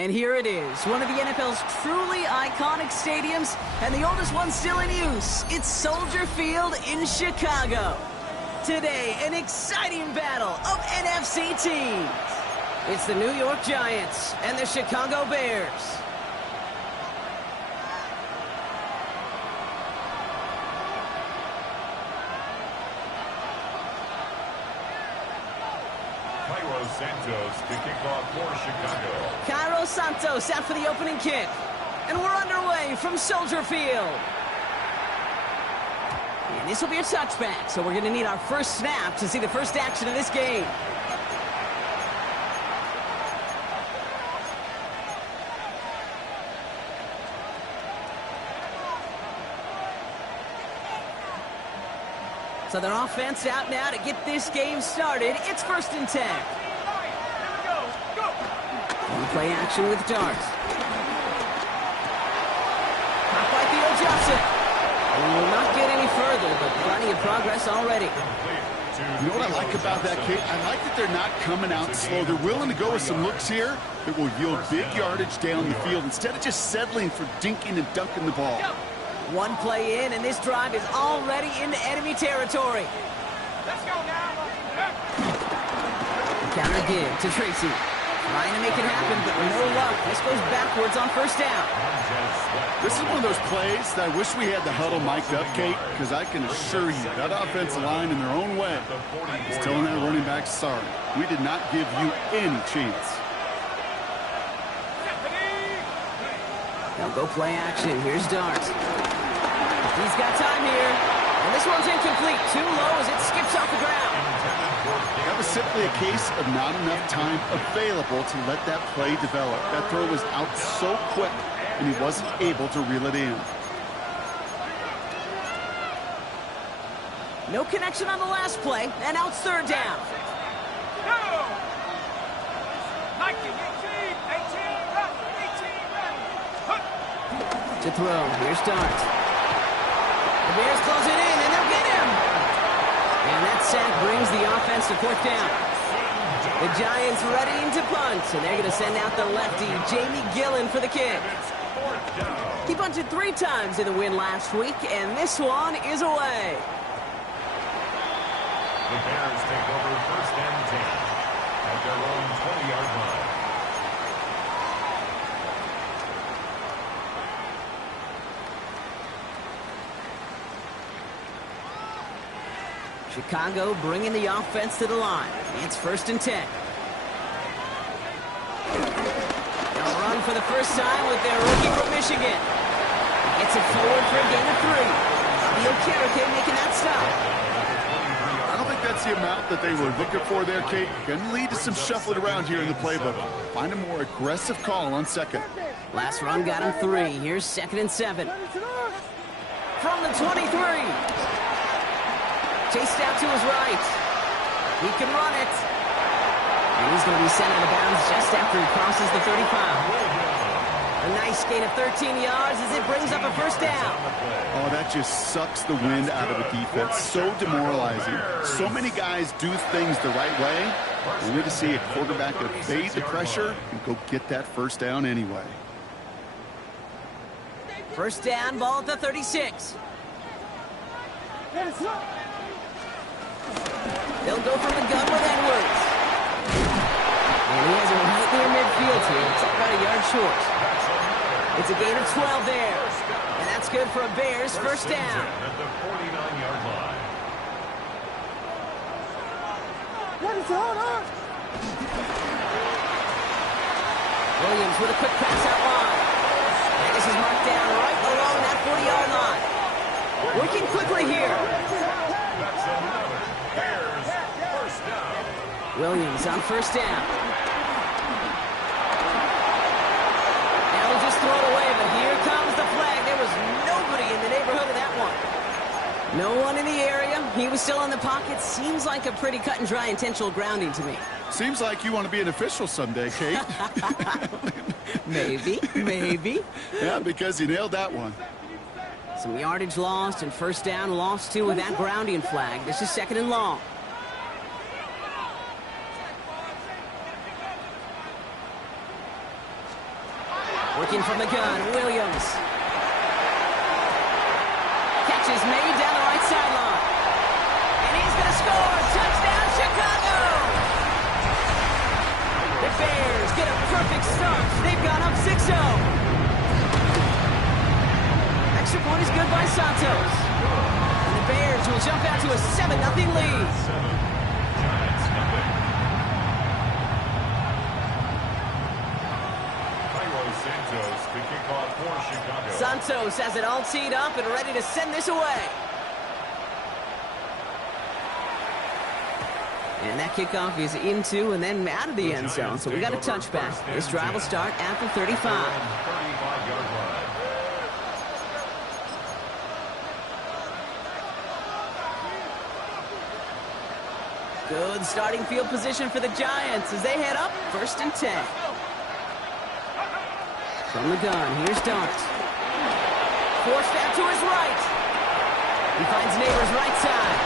And here it is, one of the NFL's truly iconic stadiums, and the oldest one still in use. It's Soldier Field in Chicago. Today, an exciting battle of NFC teams. It's the New York Giants and the Chicago Bears. Santos to kick off for Chicago. Cairo Santos out for the opening kick. And we're underway from Soldier Field. And this will be a touchback, so we're going to need our first snap to see the first action of this game. So their offense out now to get this game started. It's 1st and 10. Play action with darts. Not quite the old Johnson. And will not get any further, but plenty of progress already. You know what I like about that kick? I like that they're not coming out slow. They're willing to go with some looks here that will yield big yardage down the field instead of just settling for dinking and dunking the ball. One play in, and this drive is already into enemy territory. Let's go now. Counter give to Tracy. Trying to make it happen, but no luck. This goes backwards on 1st down. This is one of those plays that I wish we had the huddle mic'd up, Kate, because I can assure you that offensive line in their own way is telling that running back, sorry, we did not give you any chance. They'll go play action. Here's Dart. He's got time here. And this one's incomplete. Too low as it skips off the ground. That was simply a case of not enough time available to let that play develop. That throw was out so quick, and he wasn't able to reel it in. No connection on the last play, and now it's third down. To throw, here's Dart. The Bears close it in, and they'll get him. And that sack brings the offense to fourth down. The Giants readying to punt, and they're going to send out the lefty, Jamie Gillen, for the kick. He punted 3 times in the win last week, and this one is away. The Bears take over first and 10 at their own 20-yard line. Chicago bringing the offense to the line. It's first and 10. They'll run for the first time with their rookie from Michigan. Gets it forward for a gain of 3. Wk10 making that stop. I don't think that's the amount that they were looking for there, Kate. Going to lead to some shuffling around here in the playbook. Find a more aggressive call on second. Last run got him 3. Here's second and 7. From the 23. Chased out to his right. He can run it. And he's going to be sent out of bounds just after he crosses the 35. A nice gain of 13 yards as it brings up a first down. Oh, that just sucks the wind out of a defense. So demoralizing. So many guys do things the right way. Only to see a quarterback evade the pressure and go get that first down anyway. First down, ball at the 36. They'll go from the gun with Edwards. And he has it right near midfield here. It's about a yard short. It's a gain of 12 there. And that's good for a Bears first down. At the 49-yard line. Williams with a quick pass out wide. And this is marked down right along that 40-yard line. Working quickly here. That's another Bears first down. Williams on first down. Now he'll just throw it away, but here comes the flag. There was nobody in the neighborhood of that one. No one in the area. He was still in the pocket. Seems like a pretty cut and dry intentional grounding to me. Seems like you want to be an official someday, Kate. Maybe. Yeah, because you nailed that one. Some yardage lost and first down lost too with that grounding flag. This is second and long. Working from the gun, Williams. Catch is made down the right sideline. And he's going to score. Touchdown, Chicago! The Bears get a perfect start. They've gone up 6-0. Extra point is good by Santos. And the Bears will jump out to a 7-0 lead. Santos has it all teed up and ready to send this away. And that kickoff is into and then out of the end zone. So we got a touchback. This drive will start at the 35. Good starting field position for the Giants as they head up first and 10. From the gun, here's Dart. Forced out to his right. He finds Neighbors right side.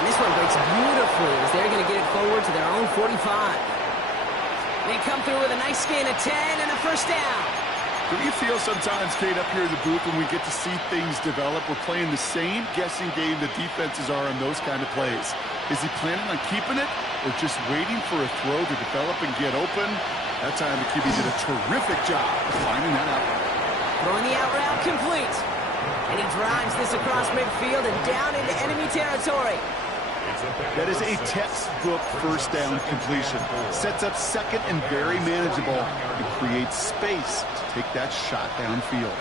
And this one breaks beautifully as they're going to get it forward to their own 45. They come through with a nice gain of 10 and a first down. Do you feel sometimes, Kate, up here in the booth when we get to see things develop, we're playing the same guessing game the defenses are on those kind of plays? Is he planning on keeping it or just waiting for a throw to develop and get open? That time the QB did a terrific job of finding that out. Throwing the out route complete. And he drives this across midfield and down into enemy territory. That is a textbook first down completion. Sets up second and very manageable and creates space to take that shot downfield.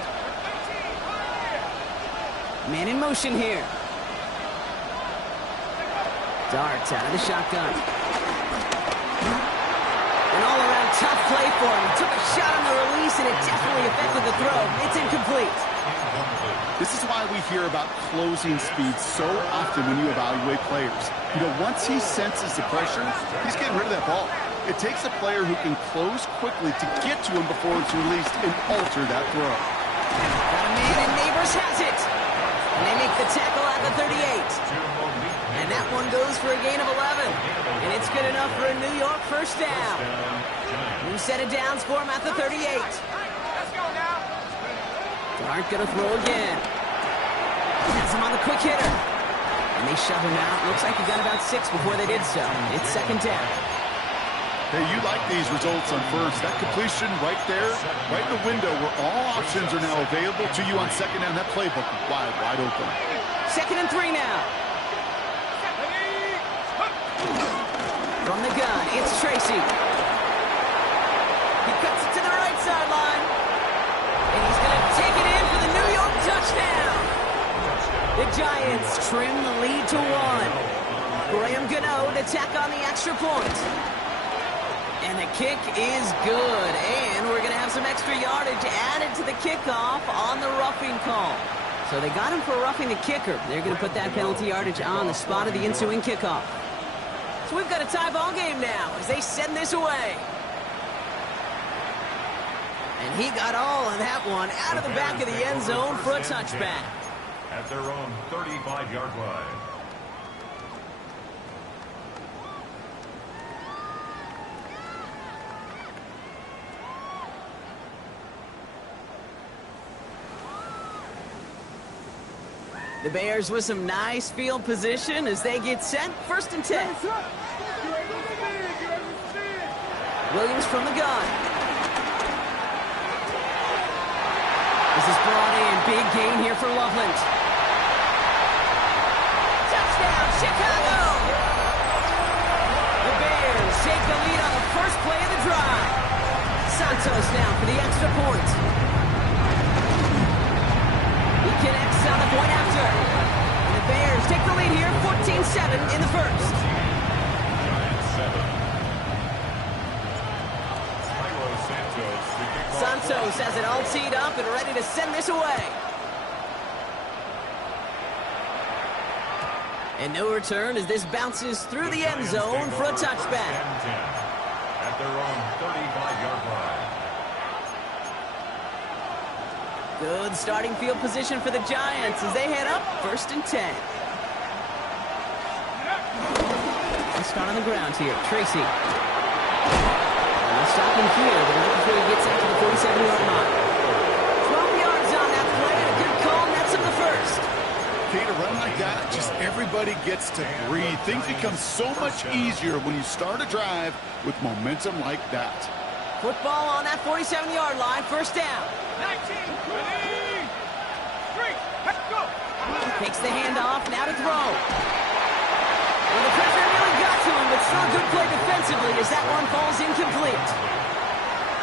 Man in motion here. Dart out of the shotgun. An all-around tough play for him. Took a shot on the release, and it definitely affected the throw. It's incomplete. This is why we hear about closing speed so often when you evaluate players. You know, once he senses the pressure, he's getting rid of that ball. It takes a player who can close quickly to get to him before it's released and alter that throw. Got a man, and Neighbors has it. And they make the tackle at the 38. And that one goes for a gain of 11. And it's good enough for a New York first down. New set of downs for him at the 38. Let's go now. Dart gonna throw again. Has him on the quick hitter. And they shove him out. Looks like he got about 6 before they did so. It's second down. Hey, you like these results on first. That completion right there, right in the window where all options are now available to you on second down. That playbook is wide open. Second and 3 now. From the gun, it's Tracy. He cuts it to the right sideline. And he's going to take it in for the New York touchdown. The Giants trim the lead to 1. Graham Gano to tack on the extra point. And the kick is good. And we're going to have some extra yardage added to the kickoff on the roughing call. So they got him for roughing the kicker. They're going to put that penalty yardage on the spot of the ensuing kickoff. So we've got a tie ball game now as they send this away. And he got all of that one out of the back of the end zone for a touchback. At their own 35-yard line. The Bears with some nice field position as they get set. First and 10. Williams from the gun. This is brought in. Big gain here for Loveland. Touchdown, Chicago! The Bears take the lead on the first play of the drive. Santos now for the extra point. He connects on the point after. And the Bears take the lead here, 14-7 in the first. Santos has it all teed up and ready to send this away. And no return as this bounces through the end zone for a touchback. At their own 35-yard line. Good starting field position for the Giants as they head up first and 10. Let's start on the ground here. Tracy. And stop him here, but not before he gets out to the 47-yard line. 12 yards on that play and a good call. Nets him the first. Okay, to run like that, just everybody gets to breathe. Things become so much easier when you start a drive with momentum like that. Football on that 47-yard line. First down. 19, ready, 3, let's go. Takes the handoff, now to throw. Well, the pressure really got to him, but still a good play defensively as that one falls incomplete.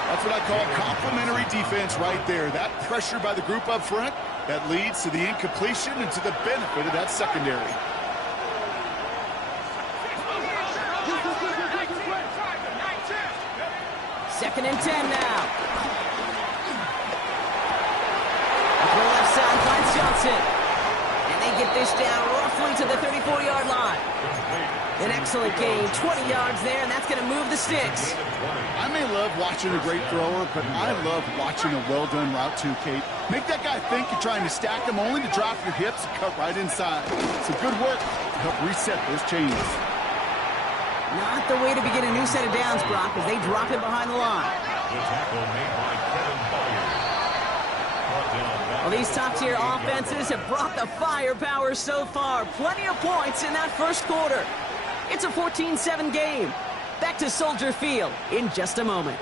That's what I call complimentary defense right there. That pressure by the group up front, that leads to the incompletion and to the benefit of that secondary. Second and 10 now. Up the left side finds Johnson. And they get this down roughly to the 34-yard line. An excellent gain, 20 yards there, and that's going to move the sticks. I may love watching a great thrower, but I love watching a well-done route too, Kate. Make that guy think you're trying to stack him only to drop your hips and cut right inside. Some good work to help reset those chains. Not the way to begin a new set of downs, Brock, as they drop it behind the line. The tackle made by Kevin Bowyer. Well, these top-tier offenses have brought the firepower so far. Plenty of points in that first quarter. It's a 14-7 game. Back to Soldier Field in just a moment.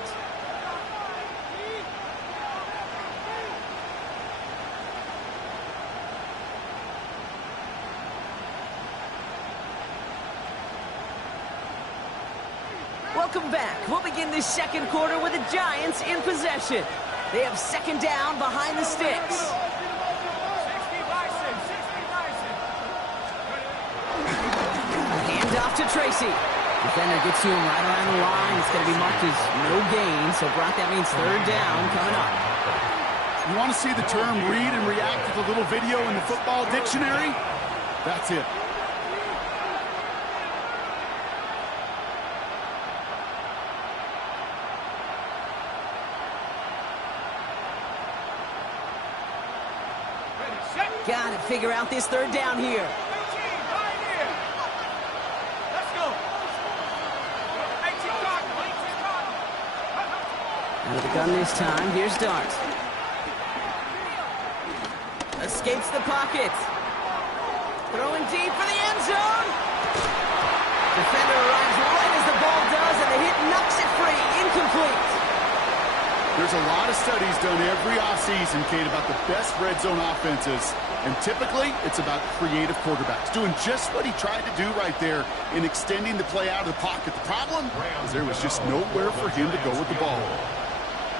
welcome back. We'll begin this second quarter with the Giants in possession. They have second down behind the sticks. 60 Bison, 60 Bison. Hand off to Tracy. Defender gets to him right around the line. It's going to be marked as no gain. So, Brock, that means third down coming up. You want to see the term read and react with a little video in the football dictionary? That's it. Got to figure out this third down here. 18, right here. Let's go. 18 Cardinal, 18 Cardinal. Out of the gun this time. Here's Dart. Escapes the pocket. Throwing deep for the end zone. Defender arrives right as the ball does, and the hit knocks it free. Incomplete. There's a lot of studies done every offseason, Kate, about the best red zone offenses. And typically, it's about creative quarterbacks doing just what he tried to do right there in extending the play out of the pocket. The problem is there was just nowhere for him to go with the ball.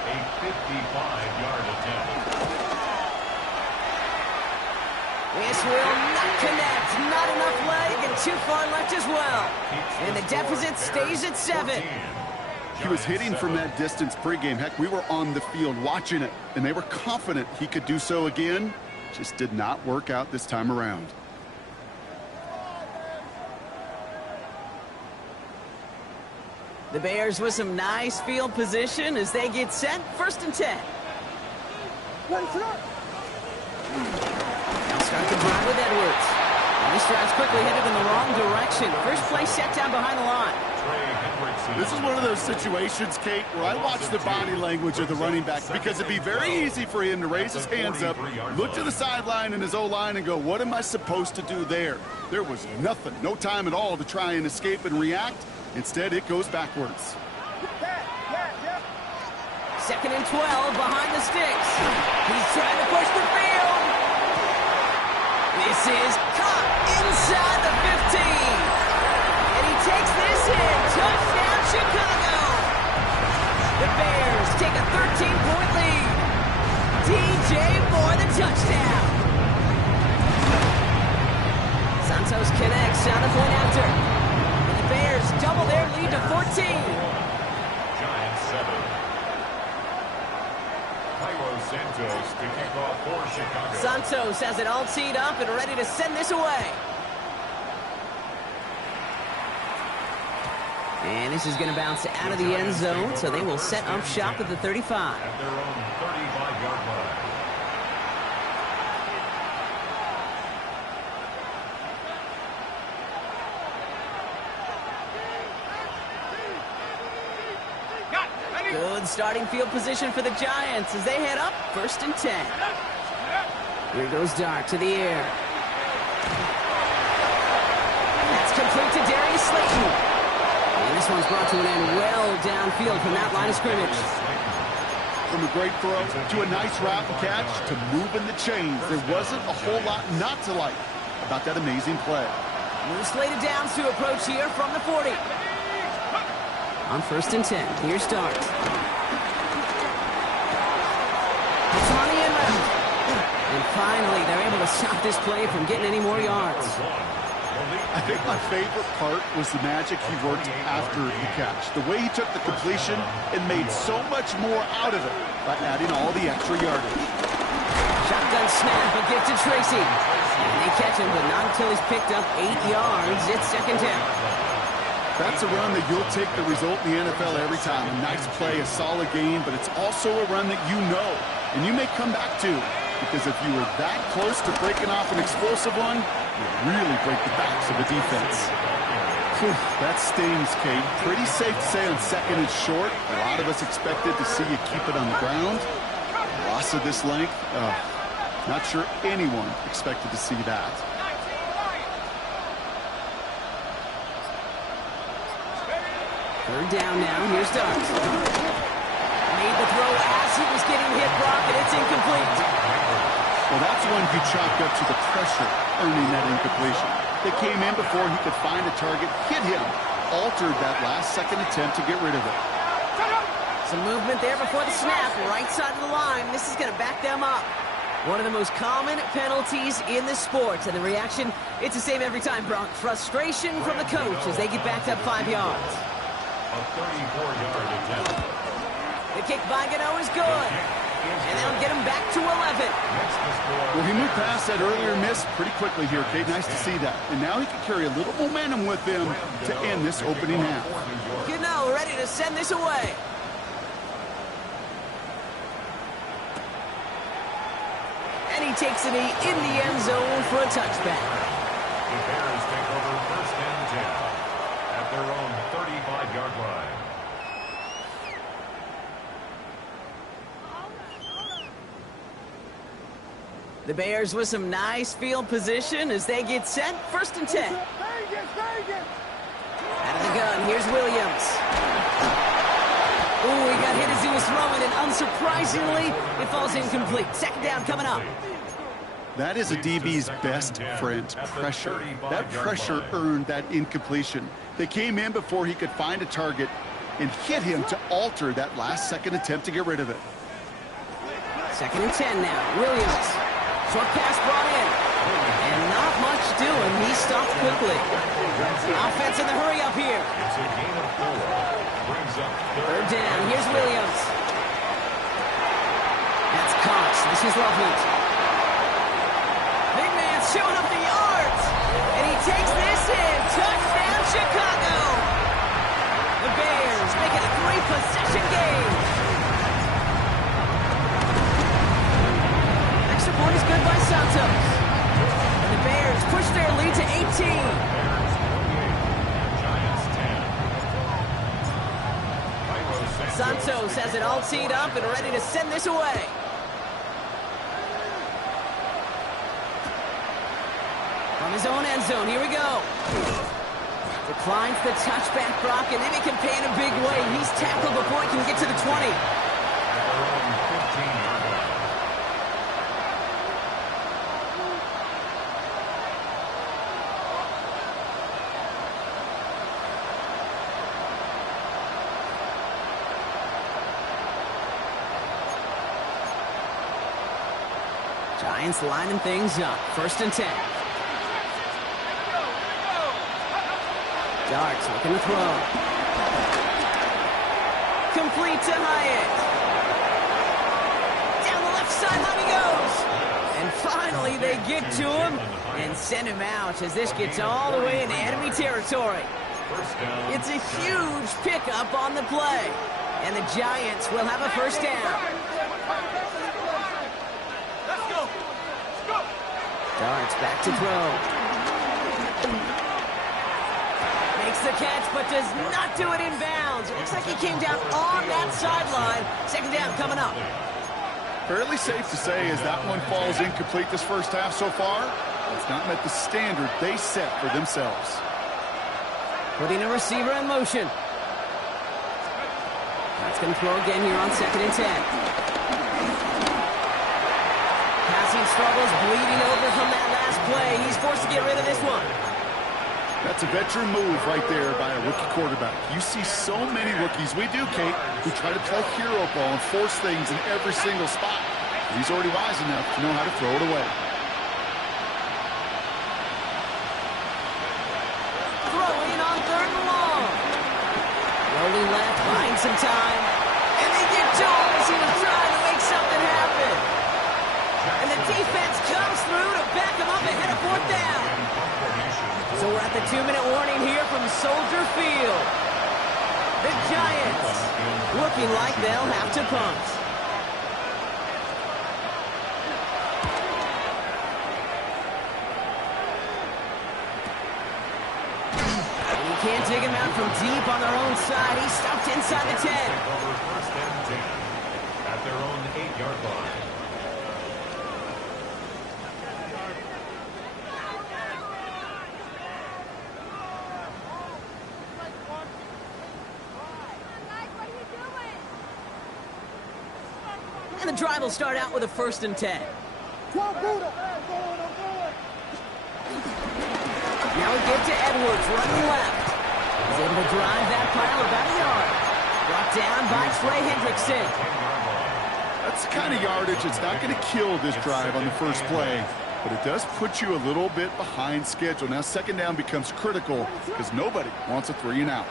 A 55-yard attempt. This will not connect. Not enough leg and too far left as well. And the deficit stays at 7. He was hitting from that distance pregame. Heck, we were on the field watching it, and they were confident he could do so again. Just did not work out this time around. The Bears with some nice field position as they get set. 1st and 10. Now start the drive with Edwards. And this drive's quickly headed in the wrong direction. First play set down behind the line. This is one of those situations, Kate, where I watch the body language of the running back because it'd be very easy for him to raise his hands up, look to the sideline and his O-line and go, what am I supposed to do there? There was nothing, no time at all to try and escape and react. Instead, it goes backwards. 2nd and 12 behind the sticks. He's trying to push the field. This is caught inside the 15. And he takes this in. Touchdown, Chicago. The Bears take a 13-point lead. DJ Moore, the touchdown. Santos connects on the point after. And the Bears double their lead to 14. Giants 7. Santos to kick off for Chicago. Santos has it all teed up and ready to send this away. And this is going to bounce out of the end zone, so they will set up shop at the 35. At their own 35-yard line. Good starting field position for the Giants as they head up 1st and 10. Here goes Dart to the air. That's complete to Darius Slayton. And this one's brought to an end well downfield from that line of scrimmage. From a great throw to a nice route and catch to moving the chains, there wasn't a whole lot not to like about that amazing play. New slated downs to approach here from the 40. On 1st and 10, here's Dart. It's on the inlet. And finally, they're able to stop this play from getting any more yards. I think my favorite part was the magic he worked after the catch. The way he took the completion and made so much more out of it by adding all the extra yardage. Shotgun snap, a gift to Tracy. And they catch him, but not until he's picked up 8 yards. It's 2nd down. That's a run that you'll take the result in the NFL every time. A nice play, a solid game, but it's also a run that you know and you may come back to, because if you were that close to breaking off an explosive one, you really break the backs of the defense. Whew, that stings, Kate. Pretty safe to say on 2nd and short. A lot of us expected to see you keep it on the ground. Loss of this length, not sure anyone expected to see that. Third down now. Here's Dart. Made the throw as he was getting hit, Brock, and it's incomplete. Well, that's one you chalk up to the pressure earning that incompletion. They came in before he could find a target, hit him, altered that last-second attempt to get rid of it. Some movement there before the snap, right side of the line. This is going to back them up. One of the most common penalties in the sport, and the reaction, it's the same every time, Brock. Frustration from the coach as they get backed up 5 yards. A 34-yard attempt. The kick by Gano is good, and that'll get him back to 11. Well, he moved past that earlier miss pretty quickly here, Kate. Nice to see that. And now he can carry a little momentum with him to end this opening half. Gano ready to send this away. And he takes a knee in the end zone for a touchback. The Bears take over first and 10 at their own 35-yard line. The Bears with some nice field position as they get set. First and 10. Out of the gun, here's Williams. Ooh, he got hit as he was throwing, and unsurprisingly, it falls incomplete. Second down coming up. That is a DB's best friend, pressure. That pressure earned that incompletion. They came in before he could find a target and hit him to alter that last-second attempt to get rid of it. Second and 10 now. Williams. Short pass brought in. And not much doing. He stopped quickly. Offense in the hurry up here. It's a gain of 4. Brings up Third down. Here's Williams. That's Cox. This is Loveland. Big man showing up the yards. And he takes this in. Touchdown, Chicago. The Bears make it a 3-possession game. Extra point is good by Santos. And the Bears push their lead to 18. Santos has it all teed up and ready to send this away. From his own end zone, here we go. Declines the touchback, Brock, and then he can pay in a big way. He's tackled before he can get to the 20. Giants lining things up. First and 10. Darts looking to throw. Complete to Hyatt. Down the left sideline he goes. And finally they get to him and send him out as this gets all the way into enemy territory. It's a huge pickup on the play. And the Giants will have a first down. Darts back to throw. Makes the catch, but does not do it in bounds. It looks like he came down on that sideline. Second down coming up. Fairly safe to say as that one falls incomplete this first half so far, it's not met the standard they set for themselves. Putting a receiver in motion. That's going to throw again here on second and 10. Struggles bleeding over from that last play. He's forced to get rid of this one. That's a veteran move right there by a rookie quarterback. You see so many rookies, we do, Kate, who try to play hero ball and force things in every single spot. He's already wise enough to know how to throw it away. Throwing on third and long. Rolling left, buying some time. And they get to him as he was trying to make something happen. And the defense comes through to back him up ahead of fourth down. So we're at the 2-minute warning here from Soldier Field. The Giants looking like they'll have to punt. And you can't dig him out from deep on their own side. He's stuffed inside the 10. First and 10 at their own 8-yard line. And the drive will start out with a first and 10. Now we get to Edwards running left. He's able Able to drive that pile about a yard. Brought down by Trey Hendrickson. That's the kind of yardage that's not going to kill this drive on the first play, but it does put you a little bit behind schedule. Now second down becomes critical because nobody wants a 3-and-out.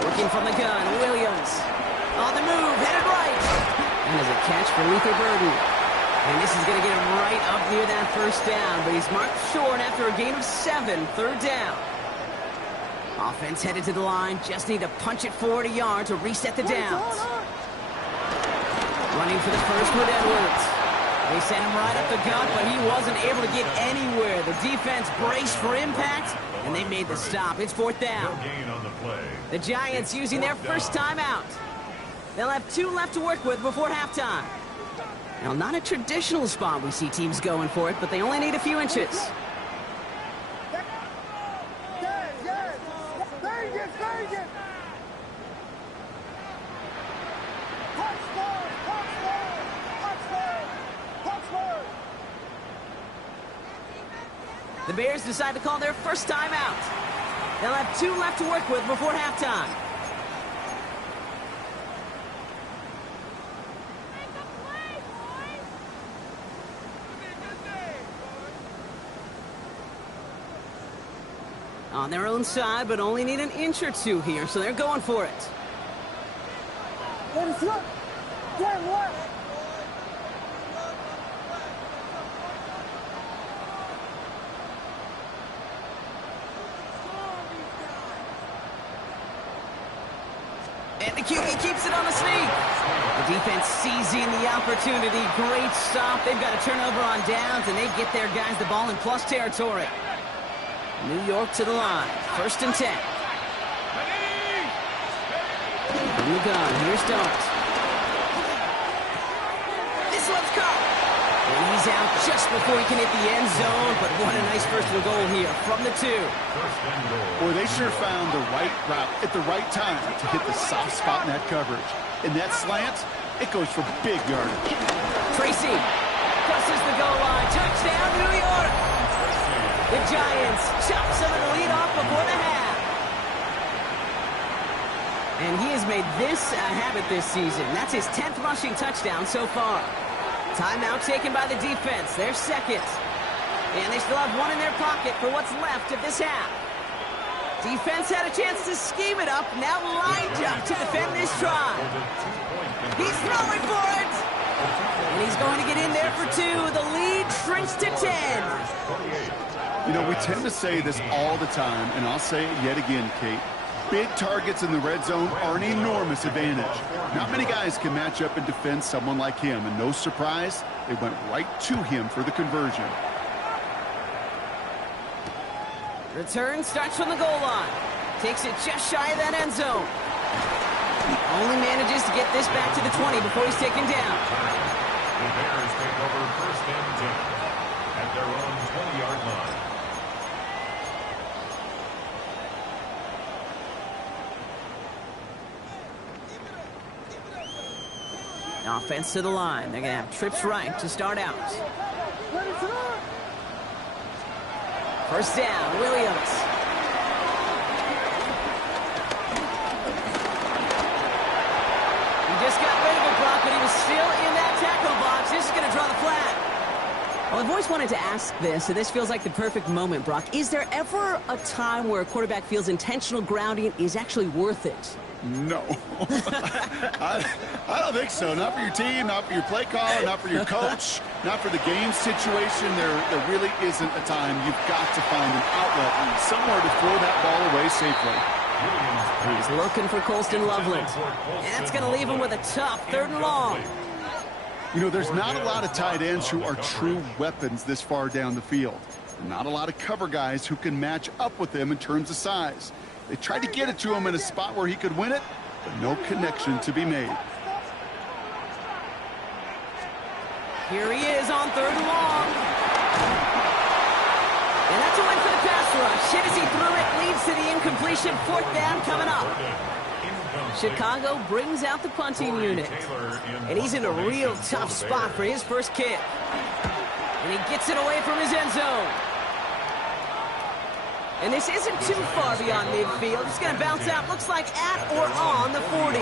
Working from the gun, Williams. On the move, headed right. And there's a catch for Luther Burden. And this is going to get him right up near that first down, but he's marked short after a gain of 7, third down. Offense headed to the line, just need to punch it forward a yard to reset the downs. Running for the first with Edwards. They sent him right up the gut, but he wasn't able to get anywhere. The defense braced for impact, and they made the stop. It's fourth down. The Giants using their first timeout. They'll have 2 left to work with before halftime. Now, not a traditional spot we see teams going for it, but they only need a few inches. The Bears decide to call their first timeout. They'll have 2 left to work with before halftime. On their own side, but only need an inch or 2 here, so they're going for it. And the QB keeps it on the sneak. The defense seizing the opportunity. Great stop. They've got a turnover on downs, and they get their guys the ball in plus territory. New York to the line. First and 10. From the gun, here's Jones. This one's caught. And he's out just before he can hit the end zone, but what a nice first and goal here from the 2. Boy, they sure found the right route at the right time to hit the soft spot in that coverage. And that slant, it goes for big yardage. Tracy crosses the goal line. Touchdown, New York. The Giants chop some of the lead off before the half. And he has made this a habit this season. That's his 10th rushing touchdown so far. Timeout taken by the defense. Their second. And they still have 1 in their pocket for what's left of this half. Defense had a chance to scheme it up. Now lined up to defend this drive. He's throwing for it. And he's going to get in there for 2. The lead shrinks to 10. You know, we tend to say this all the time, and I'll say it yet again, Kate. Big targets in the red zone are an enormous advantage. Not many guys can match up and defend someone like him, and no surprise, they went right to him for the conversion. Return starts from the goal line. Takes it just shy of that end zone. Only manages to get this back to the 20 before he's taken down. The Bears take over first and 10 at their own 20-yard line. Offense to the line. They're going to have trips right to start out. First down, Williams. He just got rid of it, Brock, but he was still in that tackle box. This is going to draw the flag. Well, I've always wanted to ask this, and this feels like the perfect moment, Brock. Is there ever a time where a quarterback feels intentional grounding is actually worth it? No. I don't think so. Not for your team, not for your play caller, not for your coach, not for the game situation. There really isn't a time. You've got to find an outlet, somewhere to throw that ball away safely. He's looking for Colston Loveland. And that's going to leave him with a tough 3rd and long. You know, there's not a lot of tight ends who are true weapons this far down the field. Not a lot of cover guys who can match up with them in terms of size. They tried to get it to him in a spot where he could win it, but no connection to be made. Here he is on 3rd and long. And that's a win for the pass rush. Hit as he threw it, leads to the incompletion. 4th down coming up. Chicago brings out the punting unit. And he's in a real tough spot for his first kick. And he gets it away from his end zone. And this isn't too far beyond midfield. It's going to bounce out, looks like at or on the 40.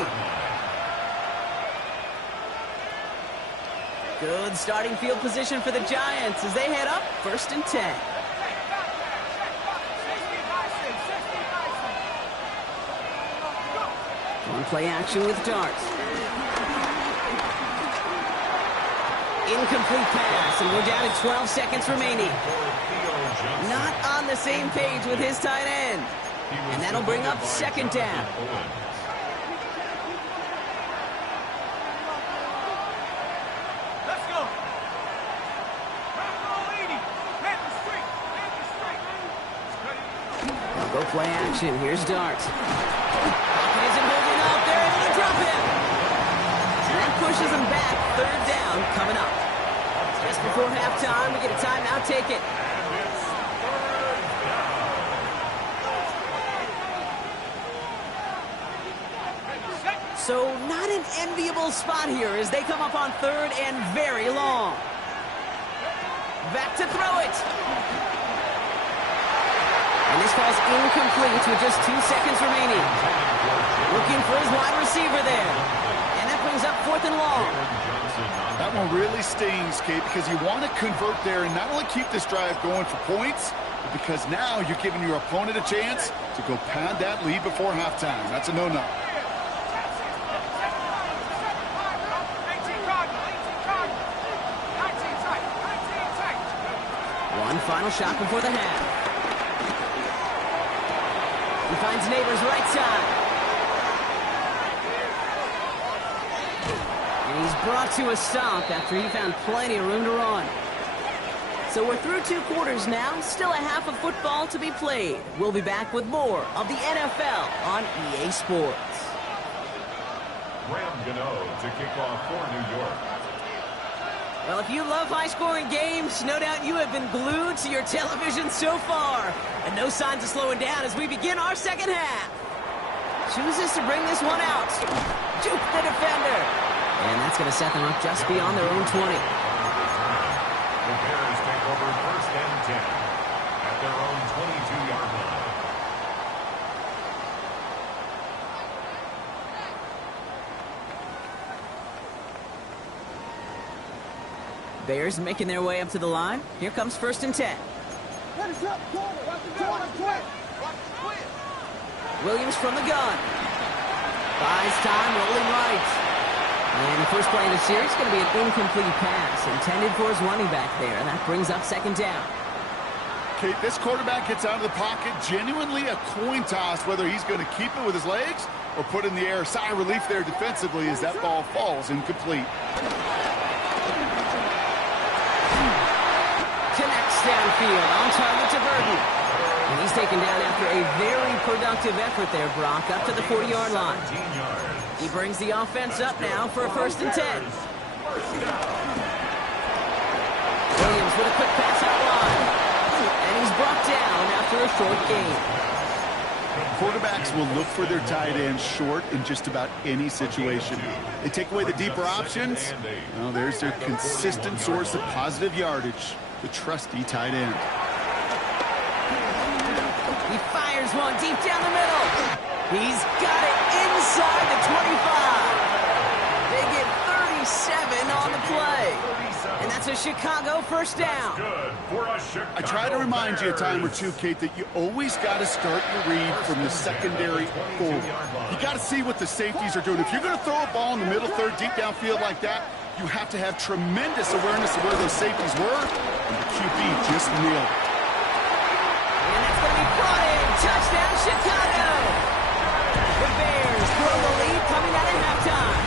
Good starting field position for the Giants as they head up 1st and 10. On play action with darts. Incomplete pass, and we're down to 12 seconds remaining. Not on the same page with his tight end. And that'll bring up 2nd down. Let's go. Go play action. Here's darts. Pocket isn't holding up. They're able to drop him. And that pushes him back. 3rd down coming up. Just before halftime, we get a timeout. Take it. So not an enviable spot here as they come up on 3rd and very long. Back to throw it. And this falls incomplete with just 2 seconds remaining. Looking for his wide receiver there. And that brings up 4th and long. That one really stings, Kate, because you want to convert there and not only keep this drive going for points, but because now you're giving your opponent a chance to go pad that lead before halftime. That's a no-no. One final shot before the half. He finds Neighbors right side. And he's brought to a stop after he found plenty of room to run. So we're through 2 quarters now. Still a half of football to be played. We'll be back with more of the NFL on EA Sports. Wk10 to kick off for New York. Well, if you love high-scoring games, no doubt you have been glued to your television so far. And no signs of slowing down as we begin our 2nd half. Chooses to bring this one out. Juke the defender. And that's going to set them up just beyond their own 20. The Bears take over 1st and 10 at their own 22-yard line. Bears making their way up to the line. Here comes 1st and 10. Williams from the gun. Buys time, rolling right. And the first play in the series is going to be an incomplete pass intended for his running back there. And that brings up 2nd down. Kate, this quarterback gets out of the pocket, genuinely a coin toss whether he's going to keep it with his legs or put in the air. Sigh of relief there defensively as that ball falls incomplete. Connects downfield, on target to Burton. And he's taken down after a very productive effort there, Brock, up to the 40-yard line. He brings the offense up now for a 1st and 10. Williams with a quick pass out wide. And he's brought down after a short gain. Quarterbacks will look for their tight ends short in just about any situation. They take away the deeper options. Well, there's their consistent source of positive yardage, the trusty tight end. He fires one deep down the middle. He's got it inside the 25. They get 37 on the play. And that's a Chicago 1st down. I try to remind you a time or two, Kate, that you always got to start your read from the secondary forward. You got to see what the safeties are doing. If you're going to throw a ball in the middle third, deep downfield like that, you have to have tremendous awareness of where those safeties were, and the QB just nailed it. And that's going to be brought in. Touchdown, Chicago. The Bears grow the lead coming out of halftime.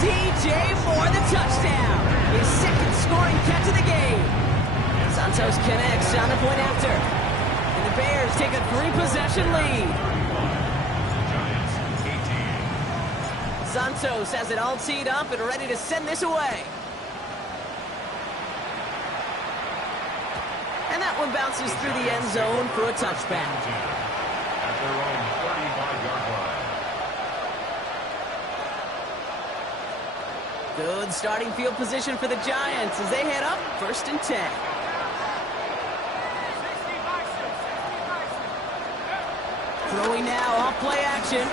DJ Moore, the touchdown. His 2nd scoring catch of the game. Santos connects on the point after. And the Bears take a 3-possession lead. Santos has it all teed up and ready to send this away. And that one bounces through the end zone for a touchback. At their own 35-yard line. Good starting field position for the Giants as they head up 1st and 10. Throwing now, off play action.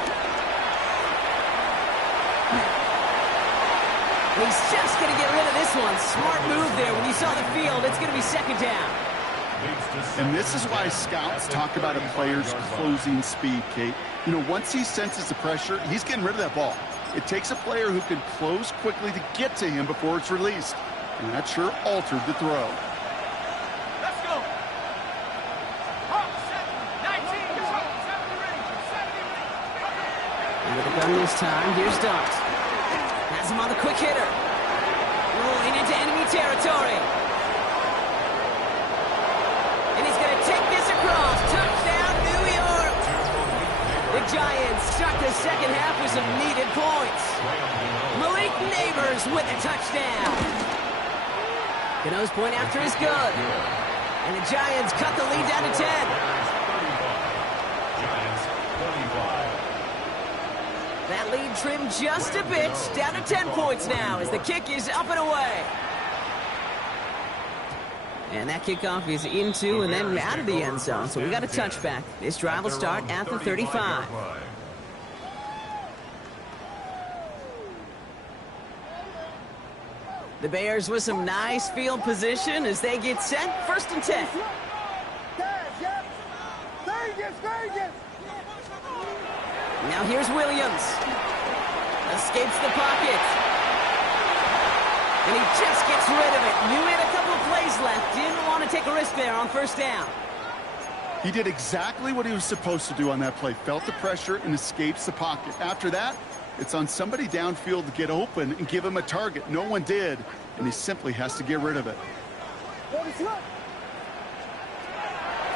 He's just going to get rid of this one. Smart move there. When you saw the field, it's going to be second down. And this is why scouts talk about a player's closing speed, Kate. You know, once he senses the pressure, he's getting rid of that ball. It takes a player who can close quickly to get to him before it's released. And that sure altered the throw. Let's go. Hawk 19 is home. 70 rings. 70 rings. With the gun this time, here's Dart. Has him on the quick hitter. Rolling into enemy territory. And he's going to take this across. Touchdown, New York. The Giants start the second half with some needed points. Malik Neighbors with a touchdown. Gano's point after is good. And the Giants cut the lead down to 10. Giants 35. That lead trimmed just a bit, down to 10 points now as the kick is up and away. And that kickoff is into and then out of the end zone, so we got a touchback. This drive will start at the 35. The Bears with some nice field position as they get set, 1st and 10. Now here's Williams. Escapes the pocket. And he just gets rid of it. Knew he had a couple of plays left. Didn't want to take a risk there on 1st down. He did exactly what he was supposed to do on that play. Felt the pressure and escapes the pocket. After that, it's on somebody downfield to get open and give him a target. No one did, and he simply has to get rid of it.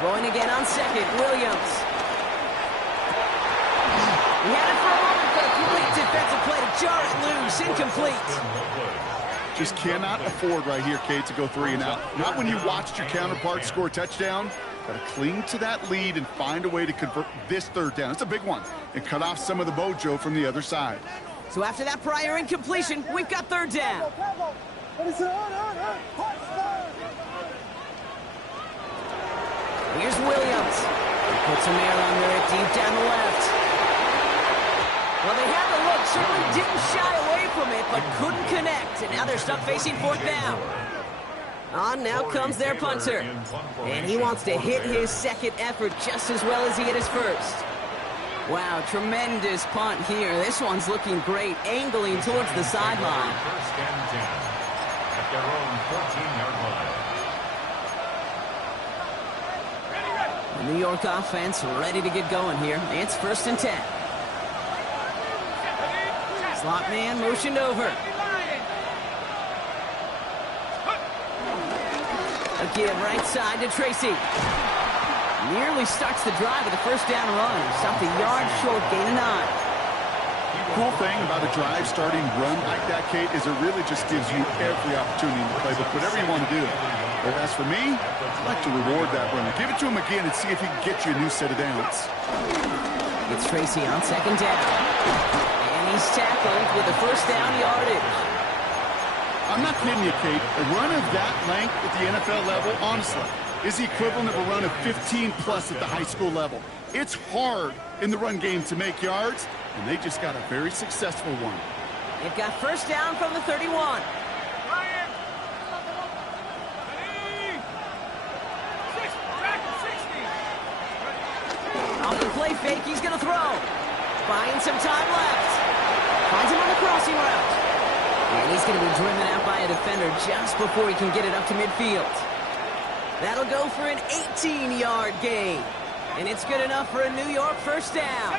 Throwing again on 2nd, Williams. He had it for a moment, but a complete defensive play to jar it loose. Incomplete. Just cannot afford right here, Kate, to go 3 and out. Not when you watched your counterpart score a touchdown. Got to cling to that lead and find a way to convert this 3rd down. It's a big one. And cut off some of the mojo from the other side. So after that prior incompletion, we've got 3rd down. Here's Williams. He puts some air under it deep down the left. Well, they had the look, certainly didn't shy away from it, but couldn't connect. And now they're stuck facing 4th down. On now comes their punter. And he wants to hit his 2nd effort just as well as he hit his 1st. Wow, tremendous punt here. This one's looking great, angling towards the sideline. 1st and 10 at their own 14-yard line. The New York offense ready to get going here. It's 1st and 10. Slot man motioned over. A give right side to Tracy. Nearly starts the drive with a 1st down run. Stopped a yard short, gain of 9. Cool thing about a drive starting run like that, Kate, is it really just gives you every opportunity to play with whatever you want to do. But as for me, I'd like to reward that runner. Give it to him again and see if he can get you a new set of downs. It's Tracy on 2nd down. And he's tackled with the 1st down yardage. I'm not kidding you, Kate. A run of that length at the NFL level, honestly, is the equivalent of a run of 15-plus at the high school level. It's hard in the run game to make yards, and they just got a very successful one. They've got 1st down from the 31. Off the play fake, he's going to throw. Buying some time left. Finds him on the crossing route. And he's going to be driven out by a defender just before he can get it up to midfield. That'll go for an 18-yard gain. And it's good enough for a New York 1st down.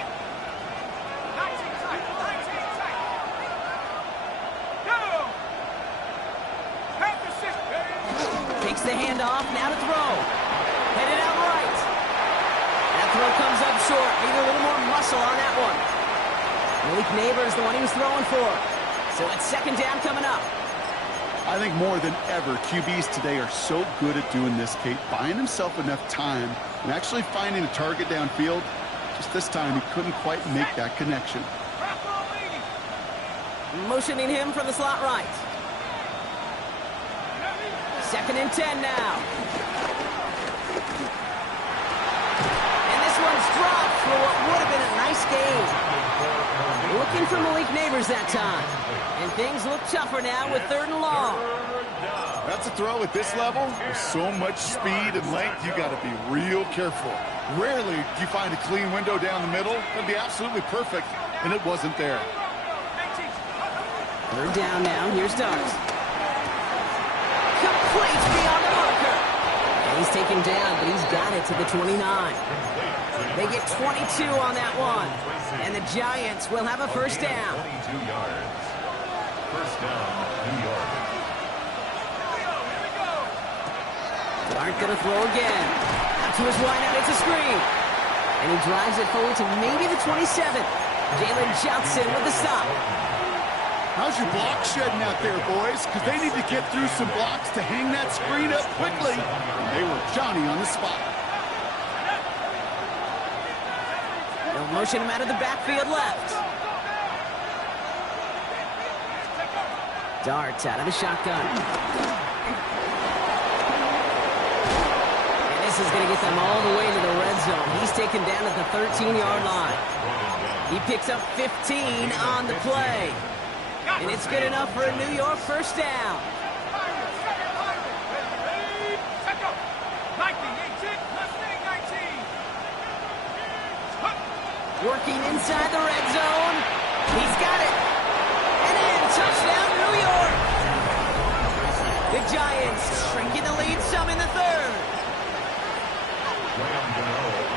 Takes the handoff, now to throw. Headed out right. That throw comes up short. Need a little more muscle on that one. Malik Neighbors, the one he was throwing for. So it's 2nd down coming up. I think more than ever, QBs today are so good at doing this, Kate, buying himself enough time and actually finding a target downfield. Just this time, he couldn't quite make that connection. Motioning him from the slot right. 2nd and 10 now. And this one's dropped for what looking for Malik Neighbors that time. And things look tougher now with 3rd and long. That's a throw at this level. With so much speed and length, you got to be real careful. Rarely do you find a clean window down the middle. That'd be absolutely perfect, and it wasn't there. 3rd down now. Here's Dart. Complete beyond the marker. And he's taken down, but he's got it to the 29. They get 22 on that one. And the Giants will have a 1st down. 22 yards. 1st down, New York. Dart gonna throw again. Out to his wideout, it's a screen. And he drives it forward to maybe the 27. Jalen Johnson with the stop. How's your block shedding out there, boys? Because they need to get through some blocks to hang that screen up quickly. And they were Johnny on the spot. They'll motion him out of the backfield left. Dart out of the shotgun. And this is going to get them all the way to the red zone. He's taken down at the 13-yard line. He picks up 15 on the play. And it's good enough for a New York 1st down. Working inside the red zone. He's got it. And in, touchdown, New York. The Giants shrinking the lead some in the 3rd.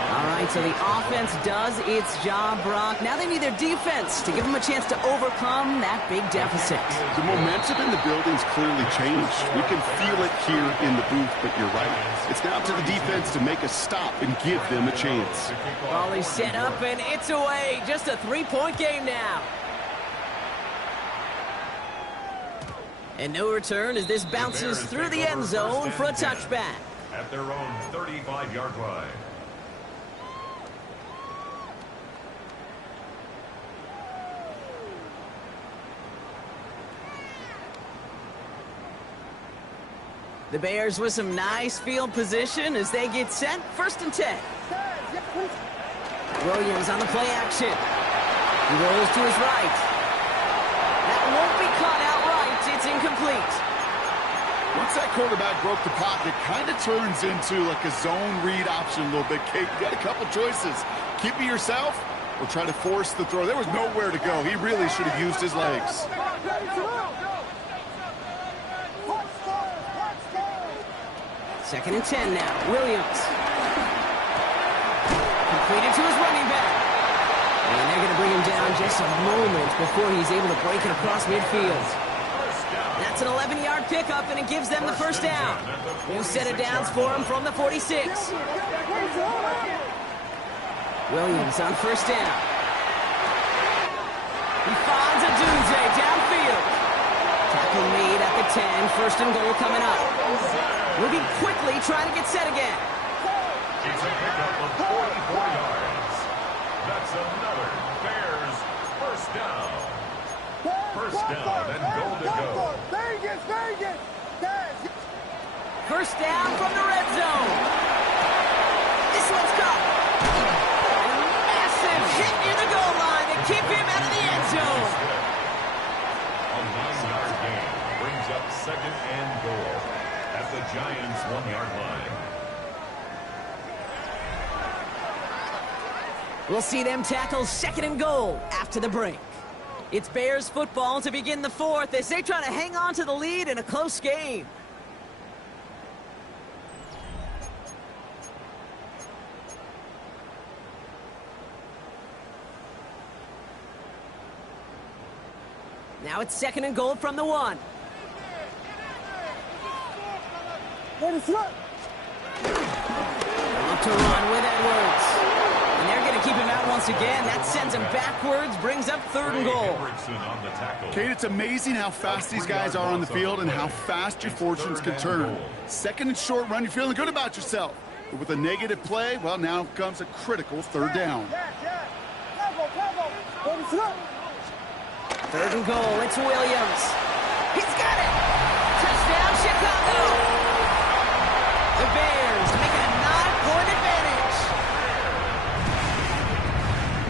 All right, so the offense does its job, Brock. Now they need their defense to give them a chance to overcome that big deficit. The momentum in the building's clearly changed. We can feel it here in the booth, but you're right. It's now to the defense to make a stop and give them a chance. Ball is set up, and it's away. Just a 3-point game now. And no return as this bounces through the end zone for a touchback. At their own 35-yard line. The Bears with some nice field position as they get set. 1st and 10. Williams on the play action. He rolls to his right. That won't be caught outright. It's incomplete. Once that quarterback broke the pocket, kind of turns into like a zone read option a little bit. Kate, you got a couple choices. Keep it yourself or try to force the throw. There was nowhere to go. He really should have used his legs. 2nd and 10 now. Williams. Completed to his running back. And they're going to bring him down just a moment before he's able to break it across midfield. That's an 11-yard pickup, and it gives them the 1st down. New set of downs for him from the 46. Williams on 1st down. He finds a Dunze downfield. Tackle made at the 10. 1st and goal coming up. Moving quickly, trying to get set again. It's a pickup of 44 yards. That's another Bears 1st down. 1st down and goal to go. Vegas! 1st down from the red zone. This one's caught. Massive hit near the goal line to keep him out of the end zone. A 9-yard gain brings up 2nd and goal at the Giants' 1-yard line. We'll see them tackle 2nd and goal after the break. It's Bears football to begin the 4th as they try to hang on to the lead in a close game. Now it's 2nd and goal from the 1. Up to run with Edwards. And they're going to keep him out once again. That sends him backwards, brings up 3rd and goal. Kate, it's amazing how fast these guys are on the field and how fast your fortunes can turn. 2nd and short run, you're feeling good about yourself. But with a negative play, well, now comes a critical 3rd down. 3rd and goal, it's Williams. He's got it! Touchdown, Chicago! The Bears making a 9-point advantage.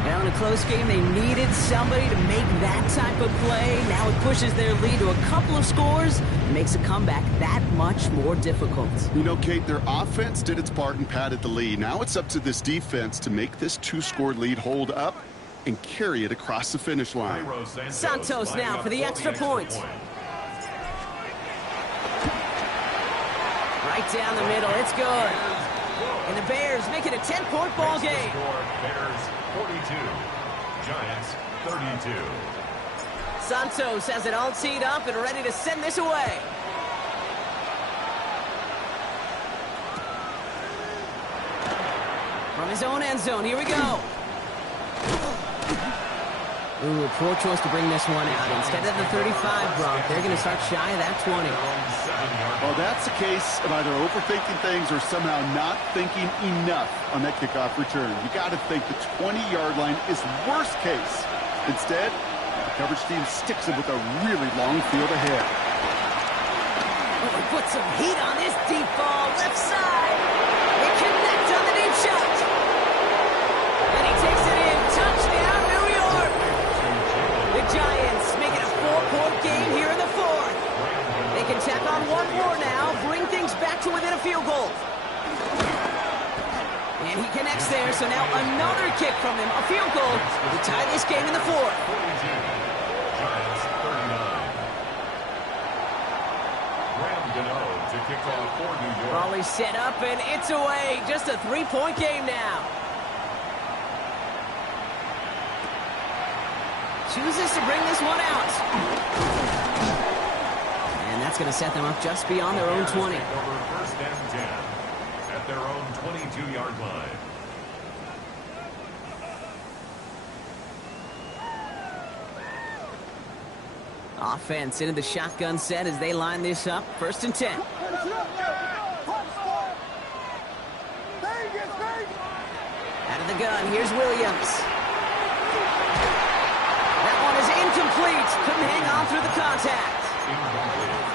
Down to close game. They needed somebody to make that type of play. Now it pushes their lead to a couple of scores and makes a comeback that much more difficult. You know, Kate, their offense did its part and padded the lead. Now it's up to this defense to make this two-score lead hold up and carry it across the finish line. Santos now for the extra point. Right down the middle. It's good. And the Bears make it a 10-point ball game. Bears 42, Giants 32. Santos has it all teed up and ready to send this away. From his own end zone, here we go. Ooh, a poor choice to bring this one out. Instead of the 35 block, they're going to start shy of that 20. Well, that's a case of either overthinking things or somehow not thinking enough on that kickoff return. You got to think the 20-yard line is worst case. Instead, the coverage team sticks it with a really long field ahead. Oh, put some heat on this deep ball, left side. They connect on the deep shot. And he takes it in. Touchdown, New York. The Giants make it a 4-point game here in the fourth. They can tack on one more now, bring things back to within a field goal. And he connects there, so now another kick from him, a field goal to tie this game in the fourth. Giants 39. To kick off for New York. Raleigh set up, and it's away. Just a 3-point game now. Chooses to bring this one out. And that's going to set them up just beyond their own 20. Over first and 10 at their own 22-yard line. Offense into the shotgun set as they line this up. First and 10. Out of the gun, here's Williams. That one is incomplete. Couldn't hang on through the contact.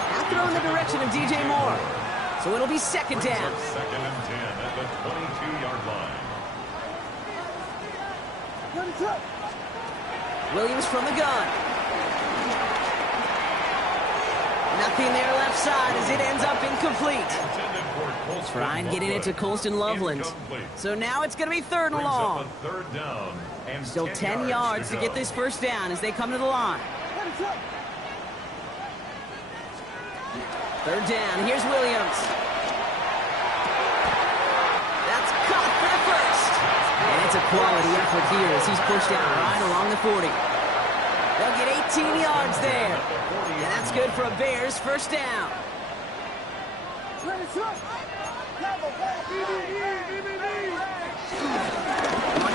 Now throw in the direction of DJ Moore. So it'll be second down. Second and 10 at the 22-yard line. Williams from the gun. Nothing there left side as it ends up incomplete. Trying getting it to Colston Loveland. So now it's going to be third and long. Third down and Still 10 yards to get this first down as they come to the line. Third down. Here's Williams. That's caught for the first. And it's a quality effort here as he's pushed out right along the 40. They'll get 18 yards there. And that's good for a Bears first down. Running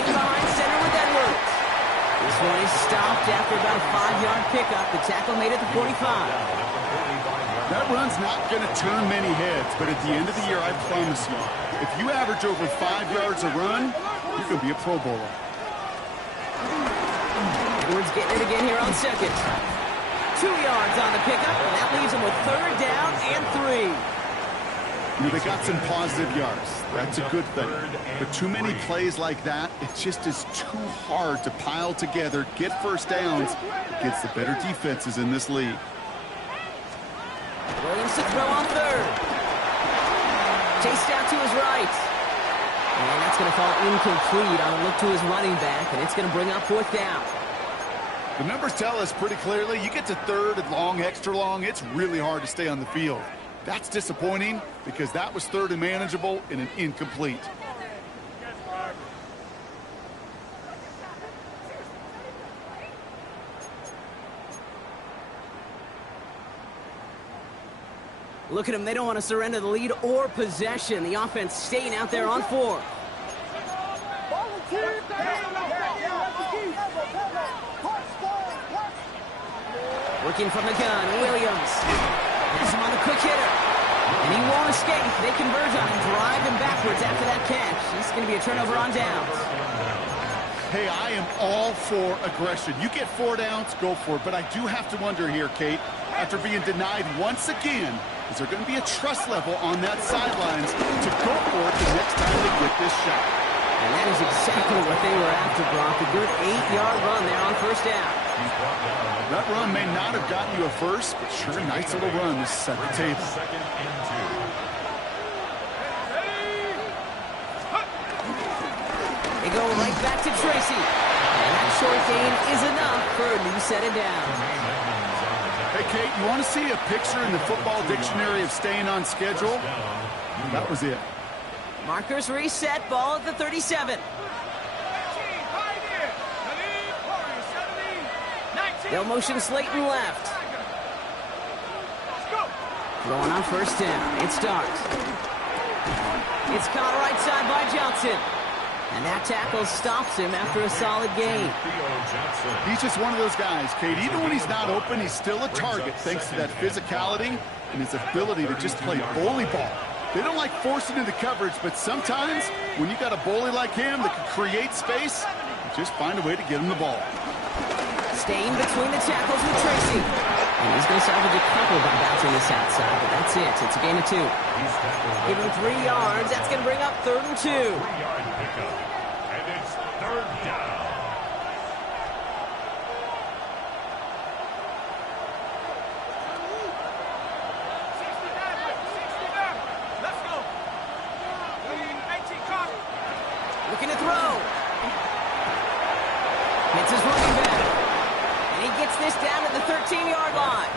behind center with Edwards. This one is stopped after about a 5-yard pickup. The tackle made it to 45. That run's not going to turn many heads, but at the end of the year, I promise you, if you average over 5 yards a run, you're going to be a Pro Bowler. Edwards getting it again here on second. 2 yards on the pickup, and that leaves him with third down and 3. You know, they got some positive yards. That's a good thing. But too many plays like that, it just is too hard to pile together, get first downs against the better defenses in this league. Williams to throw on third. Chased out to his right. And that's going to fall incomplete on a look to his running back, and it's going to bring up fourth down. The numbers tell us pretty clearly, you get to third and long, extra long, it's really hard to stay on the field. That's disappointing because that was third and manageable and an incomplete. Look at them. They don't want to surrender the lead or possession. The offense staying out there on 4. Working from the gun, Williams. Has him on the quick hitter. And he won't escape. They converge on him, drive him backwards after that catch. It's going to be a turnover on downs. Hey, I am all for aggression. You get 4 downs, go for it. But I do have to wonder here, Kate, after being denied once again, is there going to be a trust level on that sidelines to go for it the next time they get this shot? And that is exactly what they were after, Brock. A good 8-yard run there on first down. That run may not have gotten you a first, but sure, nice little run to set the table. Second and 2. They go right back to Tracy. And that short gain is enough for a new set of downs. Hey, Kate, you want to see a picture in the football dictionary of staying on schedule? That was it. Markers reset, ball at the 37. They'll motion Slayton left. Throwing on first down. It starts. It's caught right side by Johnson. And that tackle stops him after a solid gain. He's just one of those guys, Kate. Even when he's not open, he's still a target thanks to that physicality and his ability to just play bully ball. They don't like forcing into coverage, but sometimes when you got a bully like him that can create space, you just find a way to get him the ball. Staying between the tackles with Tracy. And he's going to salvage a couple by bouncing this outside, but that's it. It's a gain of 2. Give him 3 yards. That's going to bring up 3rd and 2. 3-yard pickup. And it's 3rd down. Looking to throw. Hits his running back. And he gets this down at the 13-yard line.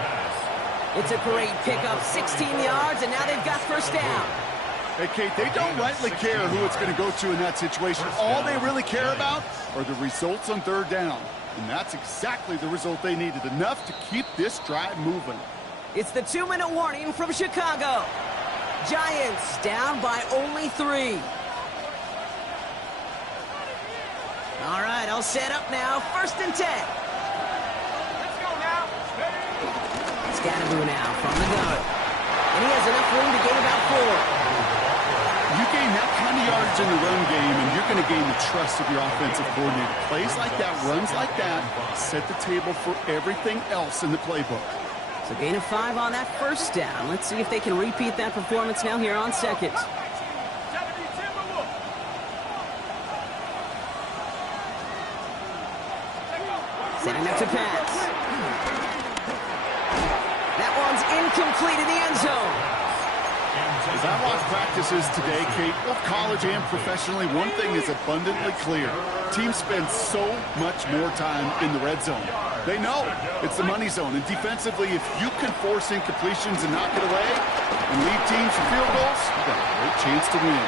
It's a great pickup, 16 yards, and now they've got first down. Hey, Kate, they don't rightly care who it's going to go to in that situation. All they really care about are the results on 3rd down. And that's exactly the result they needed, enough to keep this drive moving. It's the 2-minute warning from Chicago. Giants down by only 3. All right, I'll set up now. 1st and 10. Let's go now. Scatterboo now from the gun. And he has enough room to gain about 4. You gain that kind of yards in the run game, and you're going to gain the trust of your offensive coordinator. Plays like that, runs like that, set the table for everything else in the playbook. So gain of 5 on that first down. Let's see if they can repeat that performance now here on 2nd. Setting up to pass. That one's incomplete in the end zone. As I watch practices today, Kate, both college and professionally, one thing is abundantly clear. Teams spend so much more time in the red zone. They know it's the money zone, and defensively, if you can force incompletions and knock it away and lead teams to field goals, you've got a great chance to win.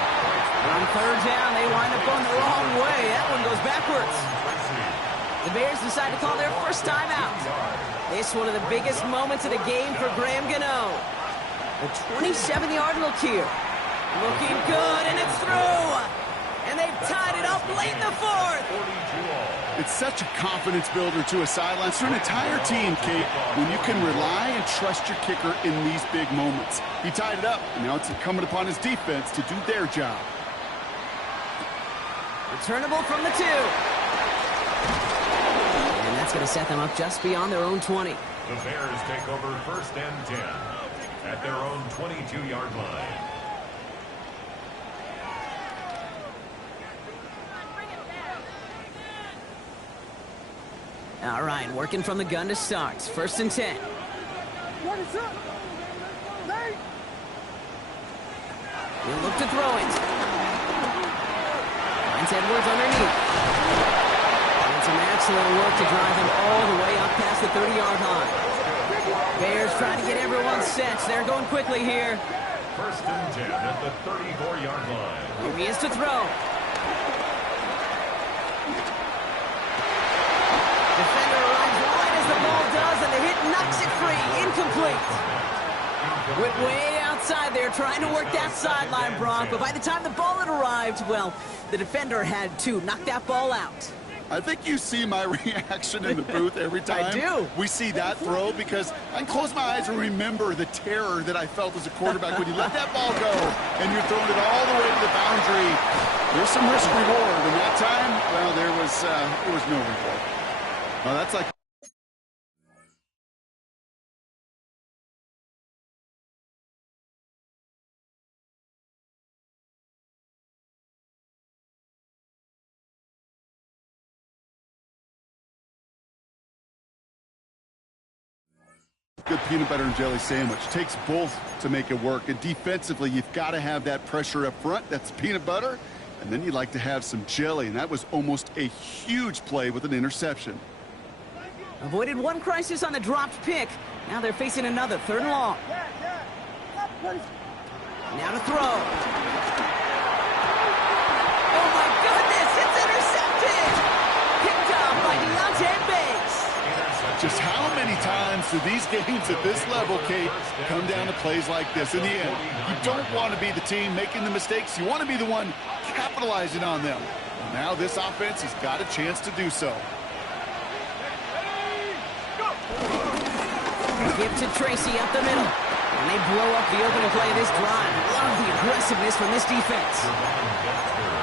On 3rd down, they wind up going the wrong way. That one goes backwards. The Bears decide to call their first timeout. This one of the biggest moments of the game for Graham Gano. A 27-yard look here. Looking good, and it's through. And they've tied it up late in the 4th. It's such a confidence builder to a sideline. It's an entire team, Kate, when you can rely and trust your kicker in these big moments. He tied it up, and now it's incumbent upon his defense to do their job. Returnable from the 2. And that's going to set them up just beyond their own 20. The Bears take over 1st and 10 at their own 22-yard line. All right, working from the gun to start. 1st and 10. What is up? Hey! He'll look to throw it. Finds Edwards underneath. And some excellent work to drive him all the way up past the 30-yard line. Bears trying to get everyone set. They're going quickly here. 1st and 10 at the 34-yard line. Here he is to throw. Defender arrives right as the ball does, and the hit knocks it free. Incomplete. Went way outside there trying to work that sideline, Brock, but by the time the ball had arrived, well, the defender had to knock that ball out. I think you see my reaction in the booth every time I do. we see that throw, because I can close my eyes and remember the terror that I felt as a quarterback when you let that ball go and you're throwing it all the way to the boundary. There's some risk reward, and that time, well, there was no reward. Well, that's like Good peanut butter and jelly sandwich. Takes both to make it work. And defensively, you've got to have that pressure up front. That's peanut butter. And then you'd like to have some jelly. And that was almost a huge play with an interception. Avoided one crisis on the dropped pick. Now they're facing another 3rd and long. Now to throw. Oh my goodness, it's intercepted! Picked off by Deontay Banks. Just how many times do these games at this level, Kate, come down to plays like this? In the end, you don't want to be the team making the mistakes. You want to be the one capitalizing on them. And now this offense has got a chance to do so. Give to Tracy up the middle. And they blow up the opening play of this drive. Love the aggressiveness from this defense.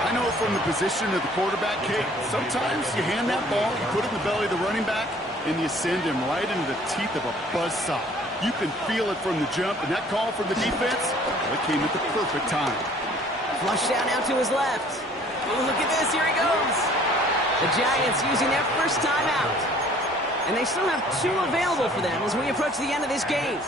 I know from the position of the quarterback, Kate, sometimes you hand that ball, you put it in the belly of the running back, and you send him right into the teeth of a buzzsaw. You can feel it from the jump, and that call from the defense, well, it came at the perfect time. Flush down out to his left. Oh, look at this. Here he goes. The Giants using their first timeout. And they still have 2 available for them as we approach the end of this game.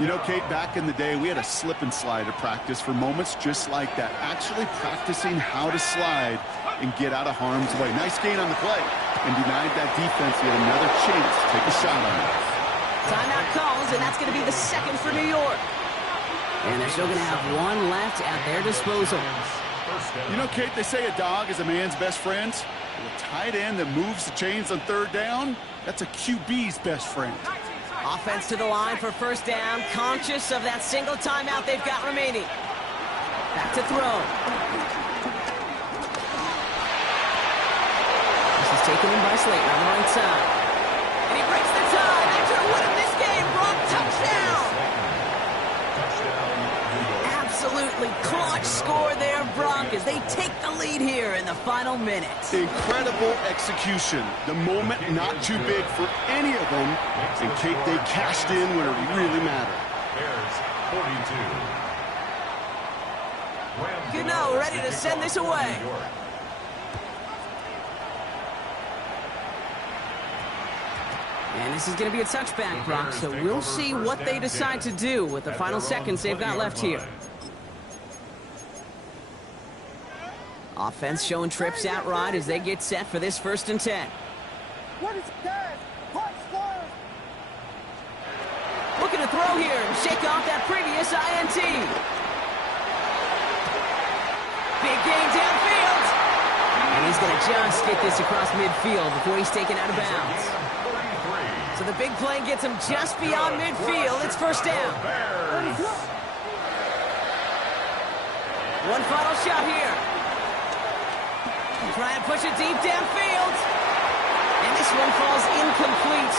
You know, Kate, back in the day, we had a slip and slide at practice for moments just like that. Actually practicing how to slide and get out of harm's way. Nice gain on the play and denied that defense yet another chance to take a shot on it. Timeout calls, and that's going to be the 2nd for New York. And they're still going to have 1 left at their disposal. You know, Kate, they say a dog is a man's best friend. A tight end that moves the chains on 3rd down, that's a QB's best friend. Offense to the line for 1st down, conscious of that single timeout they've got remaining. Back to throw. This is taken in by Slayton on the right side. And he breaks the tie. That should have won him this game. Gronk touchdown. Absolutely clutch score there, Broncos. They take the lead here in the final minute. Incredible execution. The moment not too big for any of them. And Kate, they cashed in when it really mattered. Bears 42. Gano ready to send this away. And this is going to be a touchback, Brock, so we'll see what they decide to do with the final seconds they've got left here. Offense showing trips out right as they get set for this 1st and 10. Looking to throw here and shake off that previous INT. Big gain downfield. And he's going to just get this across midfield before he's taken out of bounds. So the big play gets him just beyond midfield. It's 1st down. One final shot here. Try and push it deep downfield. And this one falls incomplete.